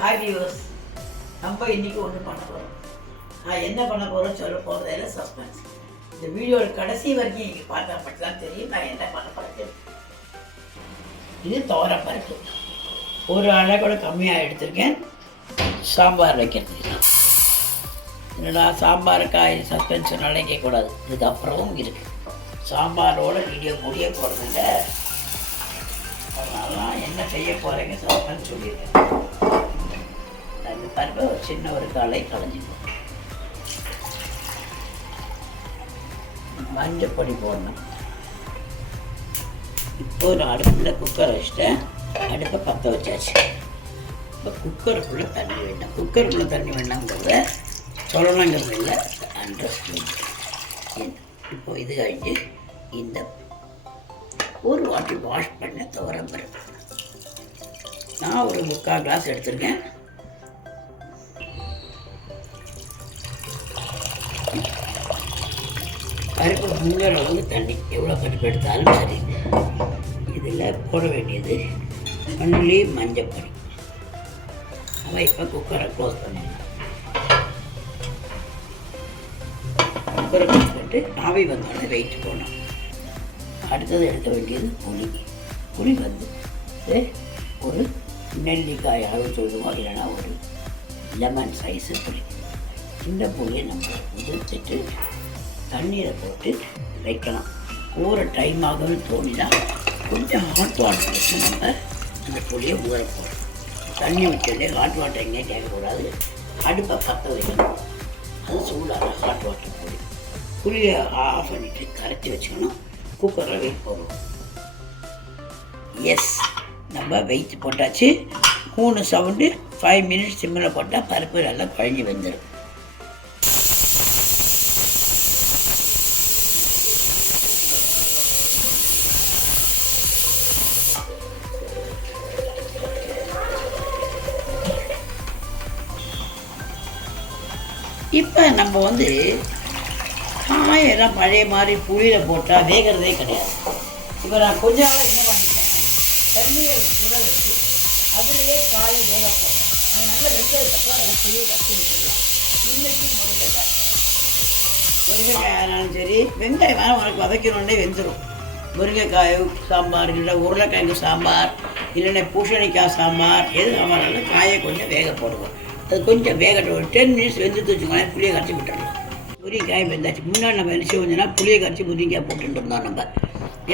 Hi viewers நம்ம இன்றைக்கி ஒன்று பண்ண போகிறோம் நான் என்ன பண்ண போகிறோம் சொல்ல போகிறதில்ல சஸ்பென்ஸ் இந்த வீடியோவில் கடைசி வரைக்கும் நீங்கள் பார்த்தா மட்டும்தான் தெரியும் நான் என்ன பண்ண போகிறேன் இது பருப்பு. ஒரு அழை கூட கம்மியாக எடுத்திருக்கேன். சாம்பார் வைக்கிறதுக்கு என்னடா சாம்பார் காய் சஸ்பென்ஸ் நினைக்கக்கூடாது இதுக்கு அப்புறமும் இருக்குது சாம்பாரோட வீடியோ முடிய போகிறதில்ல அதனால என்ன செய்ய போகிறீங்க சஸ்பென்ஸ் சொல்லியிருக்கேன். அந்த பருப்பை ஒரு சின்ன ஒரு காலை களைஞ்சிக்கும் மஞ்சள் பொடி போடணும். இப்போ நான் அடுப்பில் குக்கர் வச்சுட்டேன். அடுப்பை பற்ற வச்சாச்சு. இப்போ குக்கருக்குள்ளே தண்ணி வேண்டாம் குக்கருக்குள்ளே தண்ணி வேண்டாங்கிறத சொல்லணுங்கிறது இல்லை. அண்டர்ஸ்டாண்ட் இப்போ இது கழிஞ்சு இந்த ஒரு வாட்டி வாஷ் பண்ண துவரம் பருப்பு நான் ஒரு முக்கால் கிளாஸ் எடுத்திருக்கேன். பருப்பு முங்குற வந்து தண்ணி. எவ்வளோ பருப்பு எடுத்தாலும் சரி. இதில் போட வேண்டியது ஒன்லி மஞ்சள் பொடி. அவன் இப்போ குக்கரை க்ளோஸ் பண்ணிடலாம். குக்கரை க்ளோஸ் பண்ணிட்டு ஆவி வந்தோடனே வெயிட் போனோம் அடுத்தது எடுக்க வேண்டியது புளி. புளி வந்து ஒரு நெல்லிக்காய் அளவு சொல்லுவோம். இல்லைன்னா ஒரு லெமன் சைஸு புளி. இந்த புளியை நம்ம உதிர்த்துட்டு தண்ணீரை போட்டு வைக்கலாம். ஊற டைம் ஆகும்னு தோணினா கொஞ்சம் ஹாட் வாட்டர் வச்சு நம்ம அந்த புளியை ஊற போடணும். தண்ணி வச்சோடனே ஹாட் வாட்டர் எங்கேயும் கேட்கக்கூடாது. அடுப்பை பற்ற வைக்கணும். அது சூடாக ஹாட் வாட்டர் புளி. புளியை ஆஃப் பண்ணிவிட்டு கரைச்சி வச்சுக்கணும். குக்கரில் வெயிட் போடணும். எஸ் நம்ம வெயிட் போட்டாச்சு. மூணு சவுண்டு ஃபைவ் மினிட்ஸ் சிம்மில் போட்டால் பருப்பு நல்லா குழஞ்சி வந்துடும். இப்போ நம்ம வந்து காயெல்லாம் பழைய மாதிரி புளியில் போட்டால் வேகிறதே கிடையாது. இப்போ நான் கொஞ்ச நாள் என்ன பண்ணிட்டேன்? தண்ணியை சுட வச்சு அதுலேயே காயை வேக போட்டேன். அது நல்லா வெந்ததுக்கப்புறம் அதை புளியை கட்டி விட்டுடலாம் இன்னைக்கு முருங்கைக்காய். முருங்கைக்காய் ஆனாலும் சரி வெங்காயம் வேணால் உனக்கு வதக்கணுன்னே வெந்துடும் முருங்கைக்காய் சாம்பார் இல்லை உருளைக்கிழங்கு சாம்பார் இல்லைன்னா பூசணிக்காய் சாம்பார் எது சாம்பார்னாலும் காயை கொஞ்சம் வேக போடுவோம். அது கொஞ்சம் வேகட்டும். ஒரு டென் மினிட்ஸ் வெந்துட்டு வச்சுக்கோங்களேன் புளியை கரைச்சி விட்டுடலாம் முருங்கைக்காய் வெந்தாச்சு. முன்னாடி நம்ம என்ன செய்வோம்னா புளியை கரைச்சி முருங்கைக்காய் போட்டுட்டு இருந்தோம் நம்ம.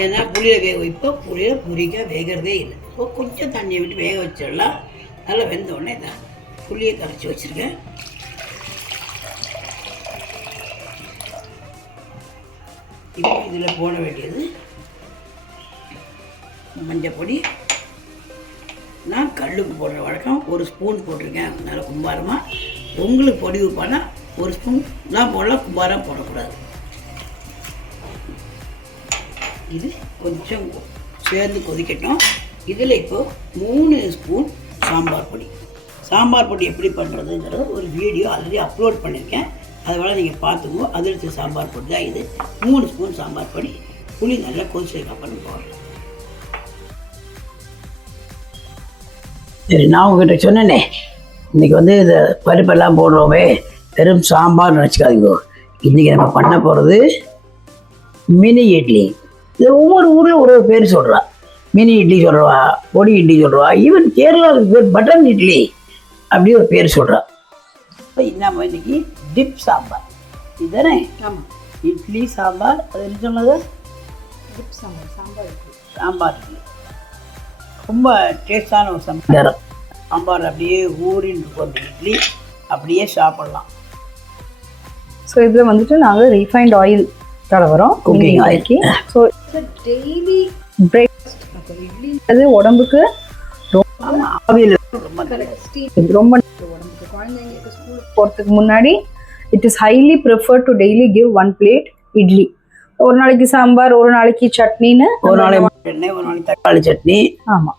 ஏன்னா புளியை வேக இப்போ புளியை முருங்கைக்காய் வேகிறதே இல்லை. ஸோ கொஞ்சம் தண்ணியை விட்டு வேக வச்சிடலாம். நல்லா வெந்த உடனே தான் புளியை கரைச்சி வச்சுருக்கேன். இப்போ இதில் போட வேண்டியது மஞ்சள் பொடி நான் கல்லுக்கு போடுற வழக்கம் ஒரு ஸ்பூன் போட்டிருக்கேன். நல்லா கும்பாரமாக உங்களுக்கு பொடி உப்பானா ஒரு ஸ்பூன். நான் போடலாம் கும்பாரம் போடக்கூடாது. இது கொஞ்சம் சேர்ந்து கொதிக்கட்டும். இதில் இப்போ மூணு ஸ்பூன் சாம்பார் பொடி. சாம்பார் பொடி எப்படி பண்ணுறதுங்கிறது ஒரு வீடியோ ஆல்ரெடி அப்லோட் பண்ணியிருக்கேன். அதனால் நீங்கள் பார்த்துக்கோ. அதில் சாம்பார் பொடி தான் இது. மூணு ஸ்பூன் சாம்பார் பொடி. புளி நல்லா கொதிச்சதுக்கப்புறம் போடுறேன் சரி நான் உங்ககிட்ட சொன்னேனே. இன்னைக்கு வந்து இந்த பருப்பெல்லாம் போடுறோமே வெறும் சாம்பார் நினச்சிக்காதீங்க. இன்றைக்கி நம்ம பண்ண போகிறது மினி இட்லி. இது ஒவ்வொரு ஊரில் ஒரு ஒரு பேர் சொல்கிறா மினி இட்லி சொல்கிறவா பொடி இட்லி சொல்கிறவா ஈவன் கேரளாவுக்கு பேர் பட்டன் இட்லி அப்படி ஒரு பேர் சொல்கிறா இப்போ நம்ம இன்னைக்கு டிப் சாம்பார். இதுதானே? ஆமாம் இட்லி சாம்பார் அது என்ன சொன்னது? டிப் சாம்பார் சாம்பார் சாம்பார் இட்லி. ரொம்ப டேஸ்டான ஒரு சாம்பார் சாம்பார் அப்படியே ஊறின்னு இருக்கும் இட்லி அப்படியே சாப்பிடலாம். ஸோ இதில் வந்துட்டு நாங்கள் ரீஃபைண்ட் ஆயில் தடவுறோம் Cooking oil. So daily breakfast idli. அது உடம்புக்கு ஆவியில் ரொம்ப. ரொம்ப ரொம்ப உடம்புக்கு குழந்தைங்களுக்கு ஸ்கூலுக்கு போகிறதுக்கு முன்னாடி it is highly prefer to daily give one plate idli. ஒரு நாளைக்கு சாம்பார் ஒரு நாளைக்கு சட்னின்னு ஒரு நாளைக்கு எண்ணெய் ஒரு நாளைக்கு தக்காளி சட்னி. ஆமாம்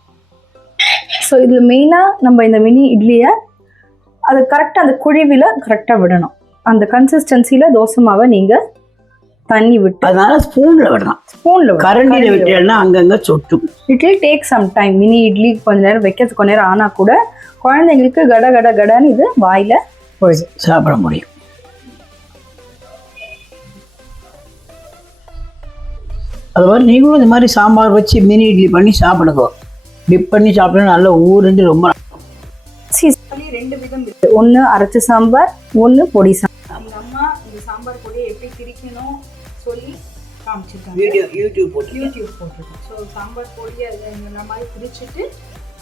ஸோ இதில் மெயினாக நம்ம இந்த மினி இட்லியை அது கரெக்டாக அந்த குழிவில் கரெக்டாக விடணும். அந்த கன்சிஸ்டன்சியில் தோசை மாவை நீங்கள் தண்ணி விட்டு அதனால ஸ்பூனில் விடலாம். ஸ்பூனில் கரண்டியில் விட்டேன்னா அங்கங்கே சொட்டும். It will take some time mini idli கொஞ்ச நேரம் வைக்கிறதுக்கு கொஞ்ச நேரம் ஆனால் கூட குழந்தைங்களுக்கு கட கட கடன்னு இது வாயில சாப்பிட முடியும். அது மாதிரி நீங்களும் இந்த மாதிரி சாம்பார் வச்சு மினி இட்லி பண்ணி சாப்பிடுங்க. டிப் பண்ணி சாப்பிட்டா நல்ல ஊருண்டு ரொம்ப ரெண்டு விதம் இருக்கு. ஒன்று அரைச்ச சாம்பார் ஒன்று பொடி சாம்பார். எங்கள் அம்மா இந்த சாம்பார் பொடியை எப்படி திரிக்கணும் சொல்லி காமிச்சிருக்காங்க. வீடியோ யூடியூப் போட்டு யூடியூப் போட்டிருக்கோம். ஸோ சாம்பார் பொடியை இந்த மாதிரி பிரிச்சுட்டு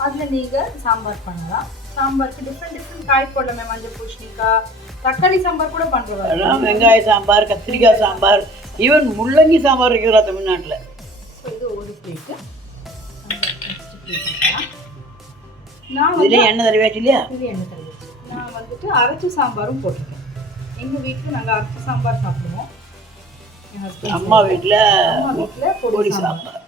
அதில் நீங்கள் சாம்பார் பண்ணலாம். சாம்பாருக்கு டிஃப்ரெண்ட் டிஃப்ரெண்ட் காய் போடலாமே மஞ்சள் பூசணிக்காய் தக்காளி சாம்பார் கூட பண்ணுறவங்க வெங்காய சாம்பார் கத்திரிக்காய் சாம்பார் ஈவன் முள்ளங்கி சாம்பார் வைக்கிறா தமிழ்நாட்டில். ஸோ இது ஒரு பிளேட்டு நான் வந்து இதுலேயும் எண்ணெய் தடவியாச்சு இல்லையா இது எண்ணெய் தடவி. நான் வந்துட்டு அரைச்ச சாம்பாரும் போட்டிருக்கேன். எங்கள் வீட்டில் நாங்கள் அரைச்ச சாம்பார் சாப்பிடுவோம். அம்மா வீட்டில் வீட்டில் பொடி சாம்பார்.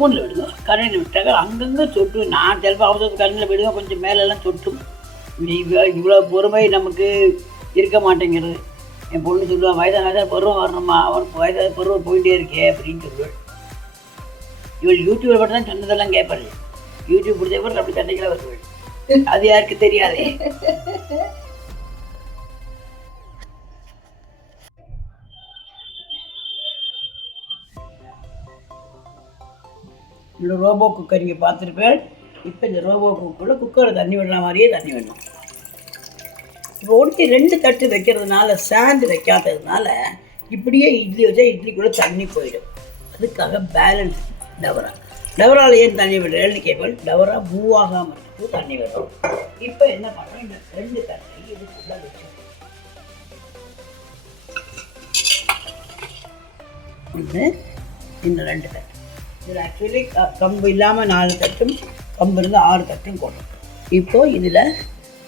ஊனில் விடுங்க. கரண்டில் விட்டாக்க அங்கங்கே சொட்டு நான் சிலப்போ அவசரத்து கரண்டில் விடுங்க கொஞ்சம் மேலெல்லாம் சொட்டும் இவ்வளோ இவ்வளோ பொறுமை நமக்கு இருக்க மாட்டேங்கிறது. என் பொண்ணு சொல்லுவான் வயதான வயதாக பருவம் வரணுமா அவனுக்கு வயதான பருவம் போயிட்டே இருக்கே அப்படின்னு சொல்லுவாள் இவள் யூடியூப்பில் மட்டும் தான் சொன்னதெல்லாம் கேட்பாரு யூடியூப் பிடிச்ச கூட அப்படி சண்டைகளை வருவாள். அது யாருக்கு தெரியாதே. இந்த ரோபோ குக்கர் நீங்கள் பார்த்துருப்பேன். இப்போ இந்த ரோபோ குக்கரில் குக்கரில் தண்ணி விடுற மாதிரியே தண்ணி விடணும். இப்போ ஒருத்தி ரெண்டு தட்டு வைக்கிறதுனால சாந்து வைக்காததுனால இப்படியே இட்லி வச்சா இட்லிக்குள்ளே தண்ணி போயிடும். அதுக்காக பேலன்ஸ் டவரா டவரால் ஏன் தண்ணி விடுறேன்னு கேட்பேன் டவரா மூவ் ஆகாமல் இருக்கு தண்ணி விடும் இப்போ என்ன பண்ணுறோம் இந்த ரெண்டு தட்டை இதுக்குள்ளே வச்சு ஒன்று இந்த ரெண்டு தட்டு. இதில் ஆக்சுவலி கம்பு இல்லாமல் நாலு தட்டும் கம்பு இருந்து ஆறு தட்டும் போட்டோம். இப்போது இதில்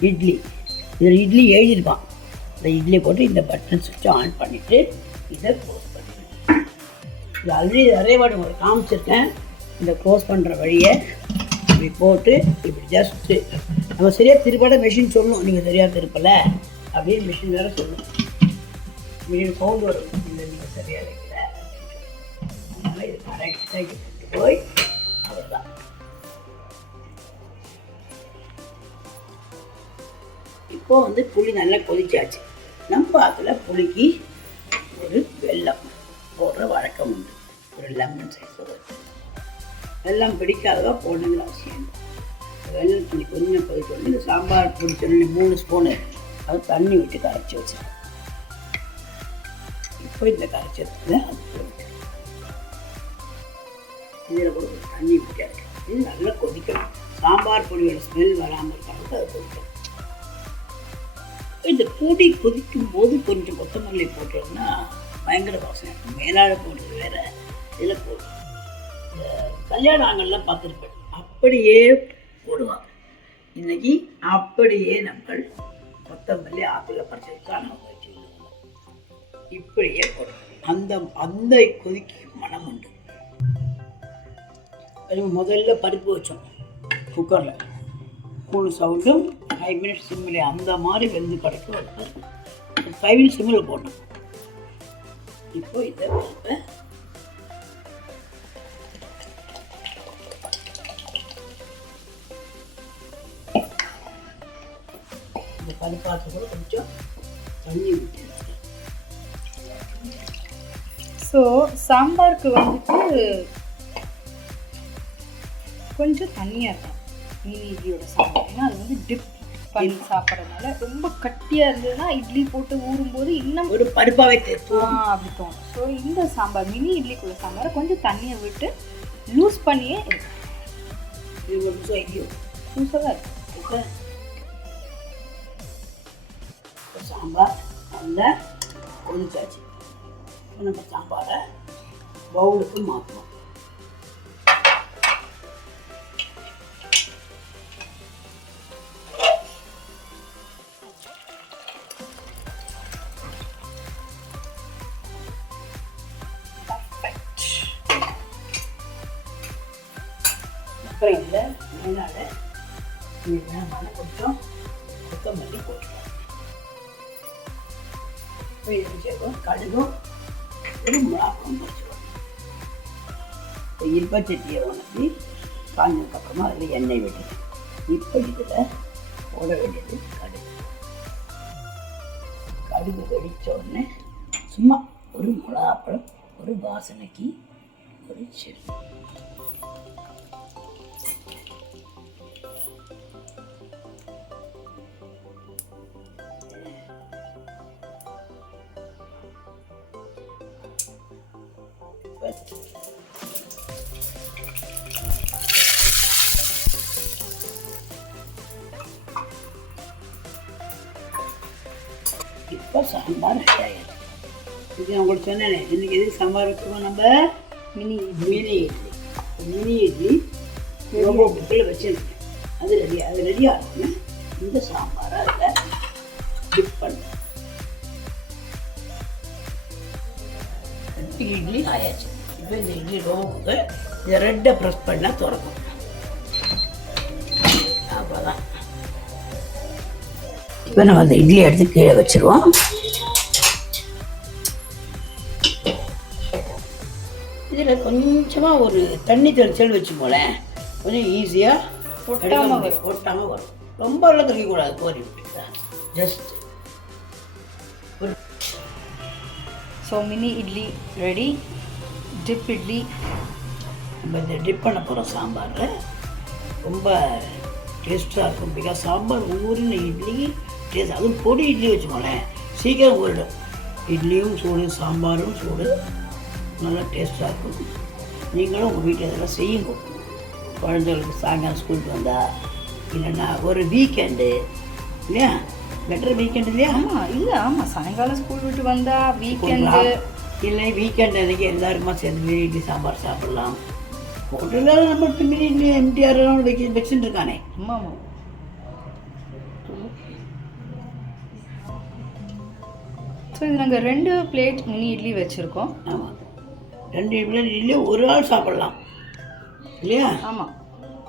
இட்லி. இதில் இட்லி எழுதியிருப்பான். இந்த இட்லி போட்டு இந்த பட்டன் சுவிட்சை ஆன் பண்ணிவிட்டு இதை க்ளோஸ் பண்ணிடுவேன் இது ஆல்ரெடி நிறைய வாட்டி உங்களுக்கு காமிச்சிருக்கேன். இந்த க்ளோஸ் பண்ணுற வழியை இப்படி போட்டு இப்படி ஜஸ்ட்டு நம்ம சரியாக திருப்பாட மெஷின் சொல்லணும். நீங்கள் சரியாக திருப்பலை அப்படின்னு மிஷின் வேறு சொல்லணும் மிஷின் சவுண்ட் வரும். இல்லை போய் அவ்வளோதான் இப்போ வந்து புளி நல்லா கொதிச்சாச்சு. நம்ம அதில் புளிக்கு ஒரு வெள்ளம் போடுற வழக்கம் உண்டு. ஒரு லெமன் சைஸ் வெள்ளம் வெல்லம். பிடிக்காதவா போடணுங்கிற அவசியம் வெள்ளம் புளி கொஞ்சம் கொதிச்சோடனே இந்த சாம்பார் பிடிச்சோடனே மூணு ஸ்பூனு அது தண்ணி விட்டு கரைச்சி வச்சிருக்கேன் இப்போ இந்த கரைச்சதுல அது போட்டு இதில் கூட தண்ணி விட்டு இது நல்லா கொதிக்கணும். சாம்பார் பொடியோட ஸ்மெல் வராமல் இருக்காங்க அது கொதிக்கணும். இந்த பொடி கொதிக்கும் போது கொஞ்சம் கொத்தமல்லி போட்டோம்னா பயங்கர வாசனை இருக்கும். மேலாட போடுறது வேற இதில் போடும் இந்த கல்யாண பார்த்துருப்பேன். அப்படியே போடுவாங்க. இன்னைக்கு அப்படியே நம்ம கொத்தமல்லி ஆப்பிள் பறிச்சதுக்கான காணாம இப்படியே போடுவோம். அந்த அந்த கொதிக்கும் மனம் உண்டு. முதல்ல பருப்பு வச்சோம். குக்கரில் மூணு சவுண்டும் ஃபைவ் மினிட்ஸ் சிம்மில் அந்த மாதிரி வெந்து கிடைக்கும் ஒரு பருப்பு ஃபைவ் மினிட்ஸ் சிம்மில் போட்டோம் இப்போ இந்த பருப்பை இந்த கூட கொஞ்சம் தண்ணி ஊற்றி ஸோ சாம்பாருக்கு வந்துட்டு கொஞ்சம் தண்ணியாக இருக்கும். மீன் இட்லியோட சாம்பார் ஏன்னா அது வந்து டிப் பண்ணி சாப்பிட்றதுனால ரொம்ப கட்டியாக இருந்ததுன்னா இட்லி போட்டு ஊறும்போது இன்னும் ஒரு பருப்பாவை ஆ, தேர்த்துவோம் அப்படி தோணும். ஸோ இந்த சாம்பார் மினி இட்லிக்குள்ள சாம்பாரை கொஞ்சம் தண்ணியை விட்டு லூஸ் பண்ணியே இருக்கும் லூஸாக இப்போ சாம்பார் நல்லா கொதிச்சாச்சு. இப்போ நம்ம சாம்பாரை பவுலுக்கு மாற்றுவோம் அப்புறம் இதில் மேலால் நிதானமான கொஞ்சம் கொத்தமல்லி போட்டுக்கலாம். சேர்க்கும் கடுகும் ஒரு மிளகாவும் வச்சுருவோம் இல்பச்சட்டியை உணர்த்தி காஞ்சதுக்கப்புறமா அதில் எண்ணெய் விட்டுட்டேன் இப்போ இதில் போட வேண்டியது கடுகு. கடுகு வெடிச்ச உடனே சும்மா ஒரு மிளகாப்பழம் ஒரு வாசனைக்கு ஒரு செடி. இப்போ சாம்பார் ரெடி ஆயிடுச்சு. இது உங்களுக்கு சொன்னேனே இன்னைக்கு எதுக்கு சாம்பார் வச்சுருவோம் நம்ம? Mini mini idli. Mini idli. ரொம்ப புக்கில் வச்சுருக்கேன். அது ரெடி அது ரெடி ஆகணும்னா இந்த சாம்பாரை அதில் டிப் ரெண்டு இட்லி ஆயாச்சு. இப்போ இந்த இட்லி குக்கர் இதை ரெட்டை ப்ரெஸ் பண்ணால் திறக்கும். இப்போ நம்ம அந்த இட்லி எடுத்து கீழே வச்சிருவோம். இதில் கொஞ்சமாக ஒரு தண்ணி தெளிச்சல் வச்சுக்கோளேன் கொஞ்சம் ஈஸியாக ஒட்டாம வரும். ஒட்டாமல் வரும். ரொம்ப எல்லாம் தெளிக்கக்கூடாது கோரி விட்டு just so mini idli ready dip idli நம்ம இந்த டிப் பண்ண போகிறோம் சாம்பாரில். ரொம்ப டேஸ்ட்டாக இருக்கும். பிகாஸ் சாம்பார் ஊறின இட்லி டேஸ்ட் அதுவும் பொடி இட்லி வச்சுக்கோங்களேன். சீக்கிரம் ஊறிடும். இட்லியும் சூடு சாம்பாரும் சூடு நல்லா டேஸ்ட்டாக இருக்கும். நீங்களும் உங்கள் வீட்டில் இதெல்லாம் செய்யுங்க. குழந்தைகளுக்கு சாயங்காலம் ஸ்கூலுக்கு வந்தால் இல்லைன்னா ஒரு வீக்கெண்டு இல்லையா? பெட்டர் வீக்கெண்டு இல்லையா? ஆமாம் இல்லை ஆமாம் சாயங்காலம் ஸ்கூல் விட்டு வந்தா வீக்கெண்டு இல்லை வீக்கெண்ட் அன்றைக்கி எல்லாருமா சேர்ந்து மினி இட்லி சாம்பார் சாப்பிடலாம். ஹோட்டலில் நம்ம மினி இட்லி எம்டிஆர் வைக்க வச்சுட்டு இருக்கானே. ஆமாம் ஆமாம் ஸோ இது நாங்கள் ரெண்டு பிளேட் மினி இட்லி வச்சுருக்கோம். ஆமாம் ரெண்டு இட்லி இட்லி ஒரு ஆள் சாப்பிடலாம். இல்லையா? ஆமாம்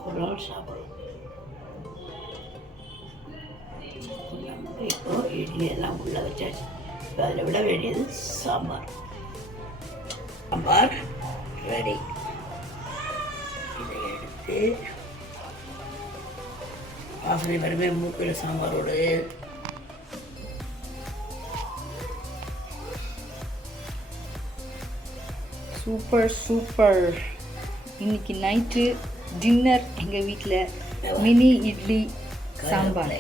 ஒரு ஆள் சாப்பிடலாம். நம்ம இப்போ இட்லி எல்லாம் உள்ள வச்சாச்சு. இப்போ அதில் விட வேண்டியது சாம்பார். சாம்பார் ரெடி இதை எடுத்து வாசனை வருமே மூக்கில் சாம்பாரோடு சூப்பர் சூப்பர் இன்னைக்கு நைட்டு டின்னர் எங்கள் வீட்டில் மினி இட்லி சாம்பார்.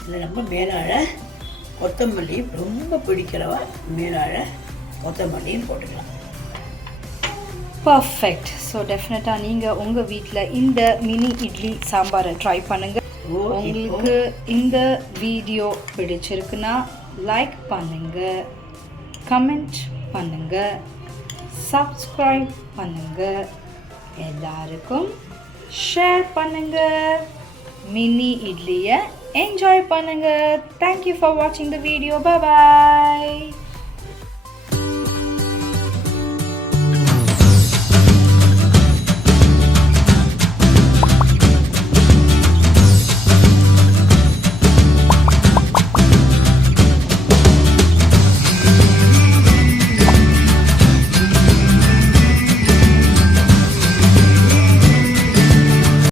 இதில் நம்ம மேலாழ கொத்தமல்லி ரொம்ப பிடிக்கிறவ மேலாழ கொத்தமல்லியும் போட்டுக்கலாம். பர்ஃபெக்ட் ஸோ டெஃபினட்டாக நீங்கள் உங்கள் வீட்டில் இந்த மினி இட்லி சாம்பாரை ட்ரை பண்ணுங்கள் உங்களுக்கு இந்த வீடியோ பிடிச்சிருக்குன்னா லைக் பண்ணுங்க. கமெண்ட் பண்ணுங்கள் சப்ஸ்கிரைப் பண்ணுங்கள் எல்லாருக்கும் ஷேர் பண்ணுங்கள் மினி இட்லியை என்ஜாய் பண்ணுங்கள் தேங்க்யூ ஃபார் வாட்சிங் த வீடியோ பாய்